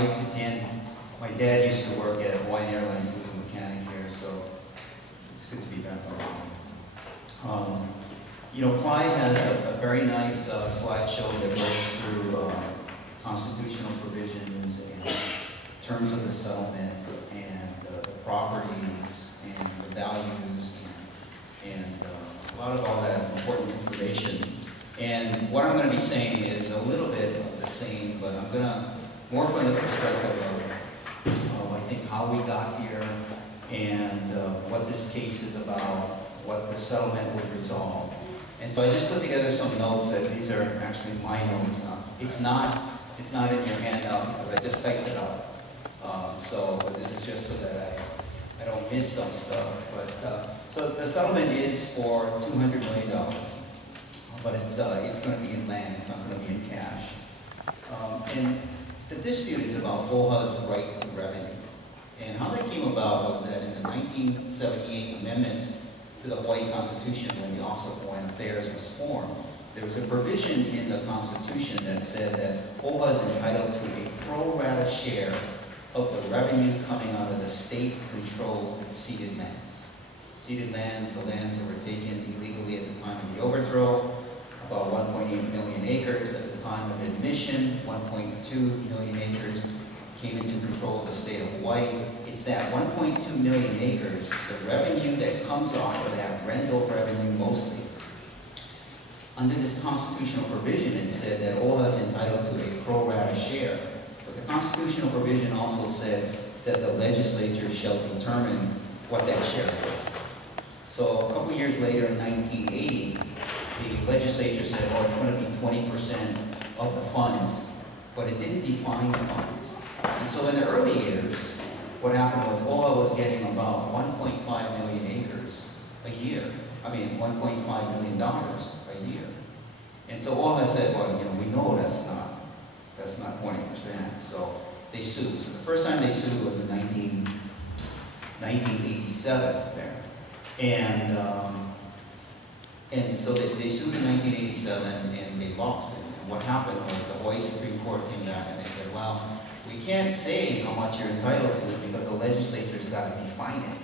5 to 10. My dad used to work at Hawaiian Airlines. He was a mechanic here, so it's good to be back home. You know, Clyde has a very nice slideshow that goes through constitutional provisions and terms of the settlement and the properties and the values and a lot of all that important information. And what I'm going to be saying is a little bit of the same, but I'm going to, more from the perspective of, I think, how we got here and what this case is about, what the settlement would resolve. And so I just put together some notes that these are actually my notes. It's not in your handout because I just typed it up. But this is just so that I don't miss some stuff. But so the settlement is for $200 million, but it's going to be in land. It's not going to be in cash. And the dispute is about OHA's right to revenue. And how that came about was that in the 1978 amendments to the Hawaii Constitution, when the Office of Hawaiian Affairs was formed, there was a provision in the Constitution that said that OHA is entitled to a pro rata share of the revenue coming out of the state-controlled ceded lands. Ceded lands, the lands that were taken illegally at the time of the overthrow, about 1.8 million acres at the time of admission, 1.2 million acres came into control of the state of Hawaii. It's that 1.2 million acres, the revenue that comes off of that rental revenue mostly. Under this constitutional provision, it said that OHA is entitled to a pro rata share. But the constitutional provision also said that the legislature shall determine what that share is. So a couple years later, in 1980, the legislature said, oh, it's going to be 20% of the funds, but it didn't define the funds. And so in the early years, what happened was OHA was getting about 1.5 million acres a year. I mean, $1.5 million a year. And so OHA said, well, you know, we know that's not 20%. So they sued. So the first time they sued was in 1987 there. And so they sued in 1987 and they lost it. And what happened was the Hawaii Supreme Court came back and they said, well, we can't say how much you're entitled to because the legislature's got to define it.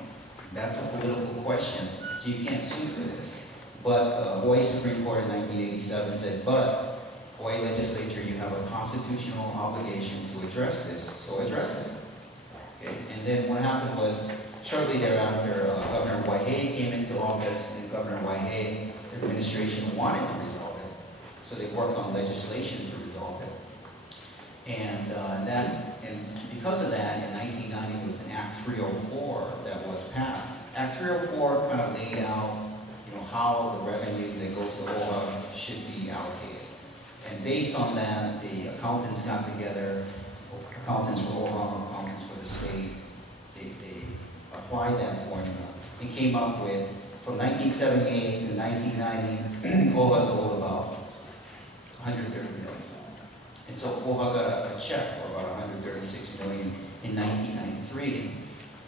That's a political question, so you can't sue for this. But Hawaii Supreme Court in 1987 said, but Hawaii legislature, you have a constitutional obligation to address this, so address it. Okay? And then what happened was, shortly thereafter, Governor Waihee came into office, and Governor Waihee's administration wanted to resolve it, so they worked on legislation to resolve it. And because of that, in 1990, there was an Act 304 that was passed. Act 304 kind of laid out, you know, how the revenue that goes to OHA should be allocated. And based on that, the accountants got together, accountants for OHA, accountants for the state, they applied that formula and came up with, from 1978 to 1990, OHA's owed about $130 million. And so OHA got a check for about $136 million in 1993.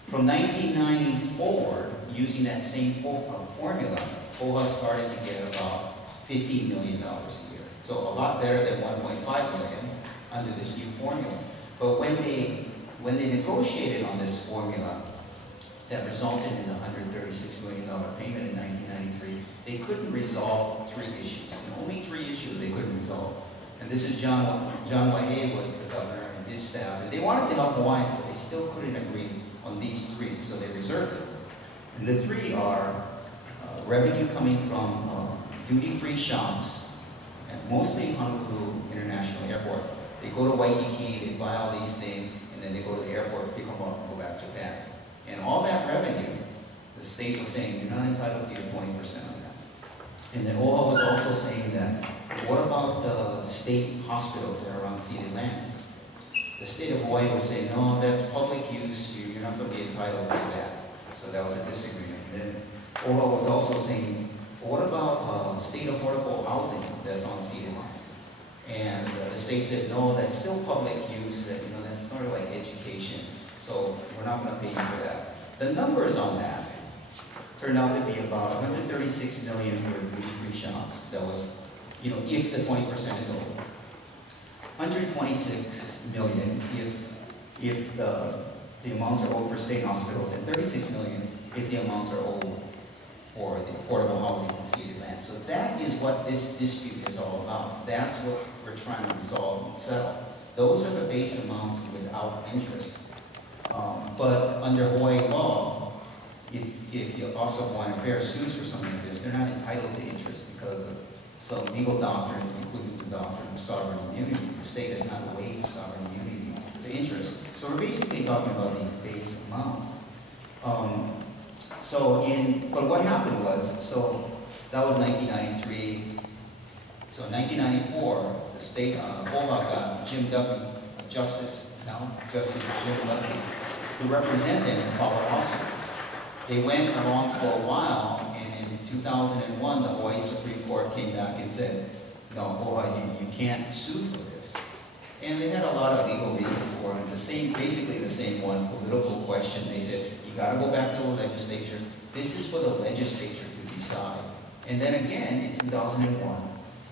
From 1990 forward, using that same formula, OHA started to get about $50 million a year. So a lot better than $1.5 million under this new formula. But when they negotiated on this formula that resulted in the $136 million payment in 1993, they couldn't resolve 3 issues. And only 3 issues they couldn't resolve. And this is John Waihee was the governor and his staff. And they wanted to help Hawaiians, but they still couldn't agree on these 3, so they reserved it. And the 3 are revenue coming from duty-free shops, and mostly Honolulu International Airport. They go to Waikiki, they buy all these things, and then they go to the airport, pick them up, and go back to Japan. And all that revenue, the state was saying, you're not entitled to your 20% of that. And then OHA was also saying that, what about the state hospitals that are on ceded lands? The state of Hawaii was saying, no, that's public use, you're not going to be entitled to that. So that was a disagreement. And then OHA was also saying, well, what about state affordable housing that's on ceded lands? And the state said, no, that's still public use, that, you know, that's sort of like education, so we're not going to pay you for that. The numbers on that turned out to be about $136 million for duty-free shops. That was, if the 20% is over. $126 million if if the amounts are owed for state hospitals, and $36 million if the amounts are owed for the affordable housing conceded land. So that is what this dispute is all about. That's what we're trying to resolve and settle. Those are the base amounts without interest. But under Hawaii law, if the Office of Hawaiian Affairs sues for something like this, they're not entitled to interest because of some legal doctrines, including the doctrine of sovereign immunity. The state has not waived sovereign immunity to interest. So we're basically talking about these base amounts. But what happened was, so that was 1993. So in 1994, the state, OHA got Jim Duffy, Justice Jim Duffy, to represent them and file a lawsuit. They went along for a while, and in 2001, the Hawaii Supreme Court came back and said, no, OHA, you can't sue for this. And they had a lot of legal reasons for it. Basically the same one, political question. They said, you got to go back to the legislature. This is for the legislature to decide. And then again, in 2001,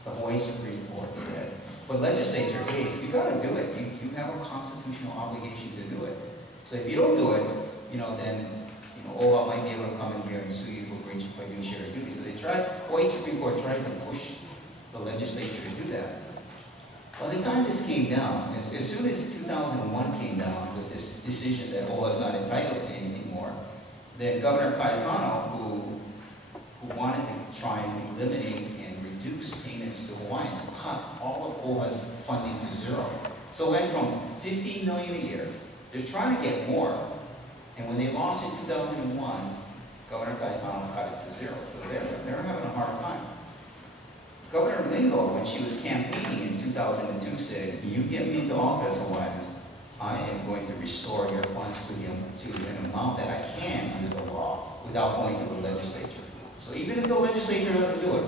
the Hawaii Supreme Court said, but legislature, hey, you got to do it. You have a constitutional obligation to do it. So if you don't do it, then OHA might be able to come in here and sue you for breach of fiduciary duty. So Hawaii Supreme Court tried to push the legislature to do that. By the time this came down, as soon as 2001 came down with this decision that OHA is not entitled to anything more, then Governor Cayetano, who wanted to try and eliminate and reduce payments to Hawaiians, cut all of OHA's funding to zero. So it went from $15 million a year. They're trying to get more. And when they lost in 2001, Governor Cayetano cut it to zero. So they're having a hard time. Governor Lingo, when she was campaigning in 2002, said, you get me into office, Hawaiians, I am going to restore your funds to an amount that I can under the law without going to the legislature. So even if the legislature doesn't do it,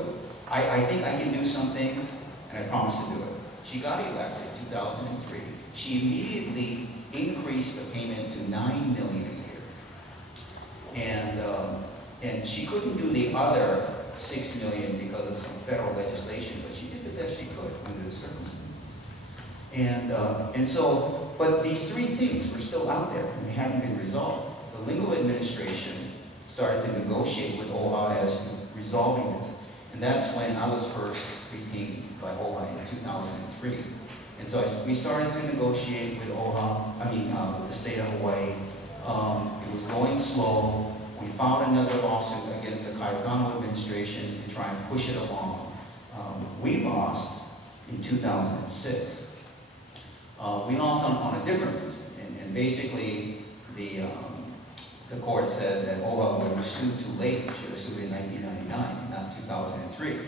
I think I can do some things, and I promise to do it. She got elected in 2003. She immediately increased the payment to $9 million a year. And she couldn't do the other $6 million because of some federal legislation, but she did the best she could under the circumstances. But these three things were still out there and they hadn't been resolved. The legal administration started to negotiate with OHA as to resolving this. And that's when I was first retained by OHA in 2003. And so we started to negotiate with OHA, with the state of Hawaii. It was going slow. We filed another lawsuit against the Cayetano administration to try and push it along. We lost in 2006. We lost on a different reason. And basically, the court said that OHA would have sued too late. She should have sued in 1999, not 2003.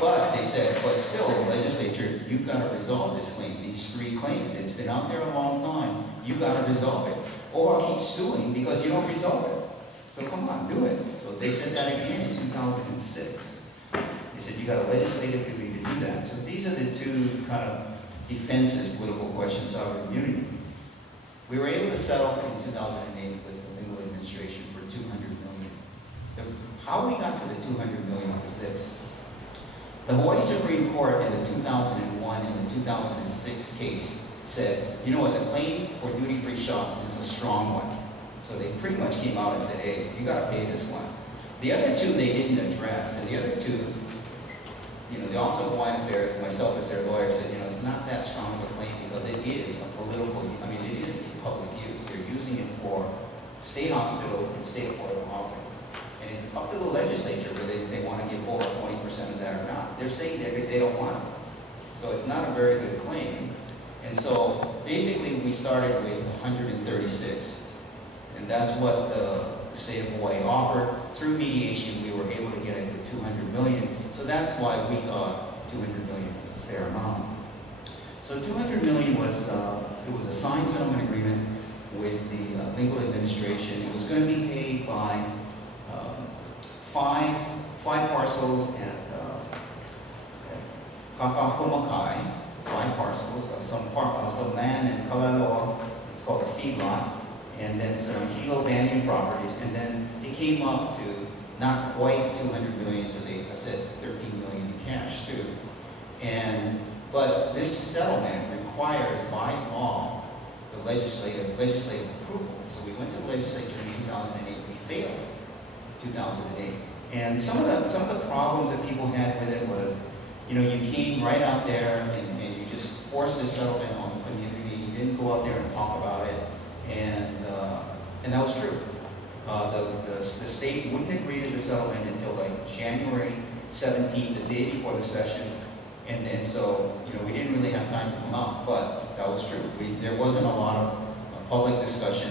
But they said, but still, the legislature, you've got to resolve this claim, these three claims. It's been out there a long time. You've got to resolve it. OHA keeps suing because you don't resolve it. So come on, do it. So they said that again in 2006. They said you got a legislative duty to do that. So these are the two kind of defenses, political questions, sovereign immunity. We were able to settle in 2008 with the legal administration for $200 million. How we got to the $200 million was this. The Hawaii Supreme Court in the 2001 and the 2006 case said, you know what, the claim for duty-free shops is a strong one. So they pretty much came out and said, hey, you got to pay this one. The other two they didn't address, and the other two, the Office of Hawaiian Affairs, myself as their lawyer, said, it's not that strong of a claim because it is a political, it is in public use. They're using it for state hospitals and state affordable housing. And it's up to the legislature whether they want to give over 20% of that or not. They're saying that they don't want it. So it's not a very good claim. And so basically we started with 136. And that's what the state of Hawaii offered. Through mediation, we were able to get it to $200 million. So that's why we thought $200 million was a fair amount. So $200 million was, it was a signed settlement agreement with the legal administration. It was going to be paid by five parcels at Kakahomakai, 5 parcels, some land in Kalaloa, it's called a feedlot, and then some Hilo Banyan properties, and then it came up to not quite $200 million, so they said $13 million in cash too. But this settlement requires by law legislative approval. So we went to the legislature in 2008. We failed in 2008. And some of the problems that people had with it was, you know, you came right out there and you just forced this settlement on the community. You didn't go out there and talk about it, and that was true. The state wouldn't agree to the settlement until like January 17th, the day before the session, and then so, you know, we didn't really have time to come out, but that was true. There wasn't a lot of public discussion.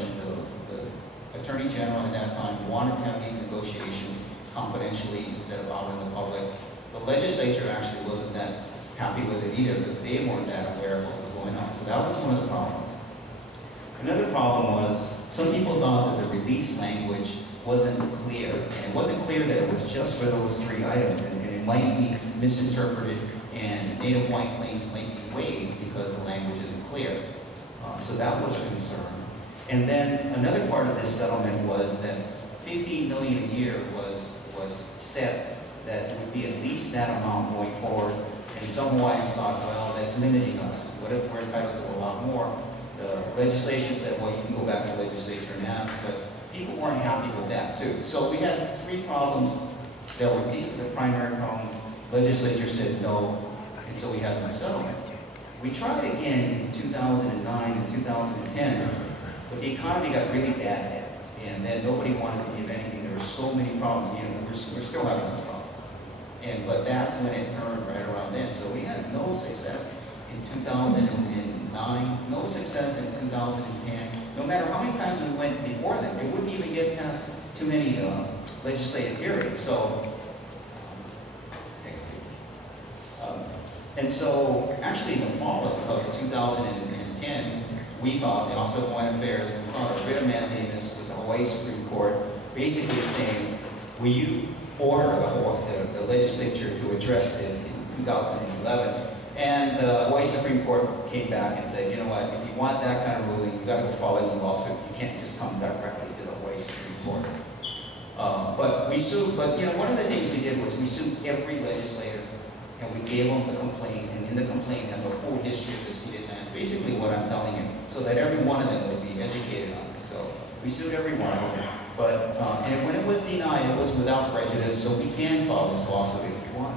The Attorney General at that time wanted to have these negotiations confidentially instead of out in the public. The legislature actually wasn't that happy with it either because they weren't that aware of what was going on. So that was one of the problems. Another problem was some people thought that the release language wasn't clear. And it wasn't clear that it was just for those three items. And it might be misinterpreted and native white claims might be waived because the language isn't clear. So that was a concern. And then another part of this settlement was that $15 million a year was set that would be at least that amount going forward. And some Hawaiians thought, well, that's limiting us. What if we're entitled to a lot more? The legislation said, well, you can go back to the legislature and ask, but people weren't happy with that too. So we had three problems that were, these were the primary problems. Legislature said no, and so we had no settlement. We tried again in 2009 and 2010, but the economy got really bad then, and then nobody wanted to give anything. There were so many problems. You know, we're still having those problems. But that's when it turned right around then. So we had no success in 2009, no success in 2010. No matter how many times we went before them, it wouldn't even get past too many legislative hearings. So, next page. And so, actually, in the fall of 2010, we filed, the Office of Hawaiian Affairs, we filed a writ of mandamus with the Hawaii Supreme Court, basically saying, will you order the legislature to address this in 2011? And the Hawaii Supreme Court came back and said, you know what, if you want that kind of ruling, you've got to go follow the lawsuit. You can't just come directly to the Hawaii Supreme Court. But we sued, but you know, one of the things we did was we sued every legislator, and we gave them the complaint, and in the complaint had the full history of the ceded lands, basically what I'm telling you, so that every one of them would be educated on it. So we sued every one of them, but and when it was denied, it was without prejudice, so we can file this lawsuit if we want.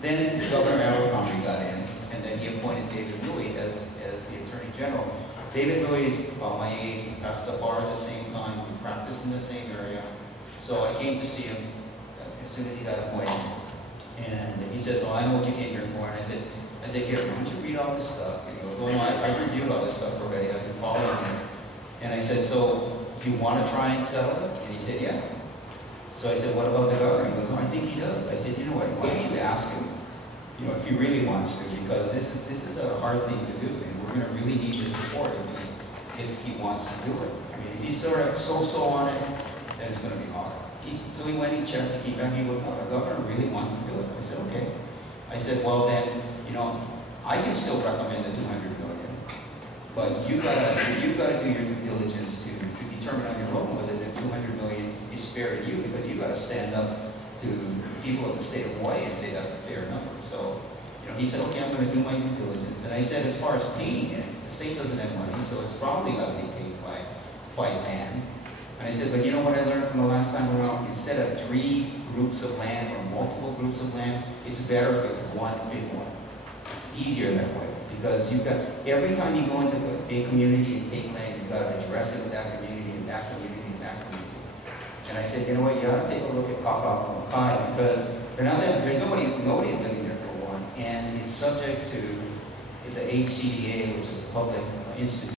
Then Governor Abercrombie got in, and then he appointed David Louis as the Attorney General. David Louis is about my age. We passed the bar at the same time. We practiced in the same area. So I came to see him as soon as he got appointed. And he says, oh, I know what you came here for. And I said, here, why don't you read all this stuff? And he goes, oh, no, I've reviewed all this stuff already. I've been following him. And I said, so you want to try and settle it? And he said, yeah. So I said, what about the governor? He goes, oh, I think he does. I said, you know what, why don't you ask him, you know, if he really wants to, because this is a hard thing to do, and we're going to really need his support if he wants to do it. I mean, if he's sort of so-so on it, then it's going to be hard. So he went and checked, he came back, and he goes, no, the governor really wants to do it. I said, okay. I said, well then, you know, I can still recommend the $200 million, but you gotta do your due diligence to determine on your own whether the $200 million is fair to you, because you gotta stand up to people of the state of Hawaii and say that's a fair number. So, you know, he said, okay, I'm gonna do my due diligence. And I said, as far as paying it, the state doesn't have money, so it's probably gotta be paid by land. And I said, but you know what I learned from the last time around? Instead of 3 groups of land or multiple groups of land, it's better if it's one big one. It's easier that way, because you've got, every time you go into a community and take land, you've got to address it with that community and that community and that community. And I said, you know what, you ought to take a look at Kaka and Makai, because there's nobody's living there for one, and it's subject to the HCDA, which is a public institute.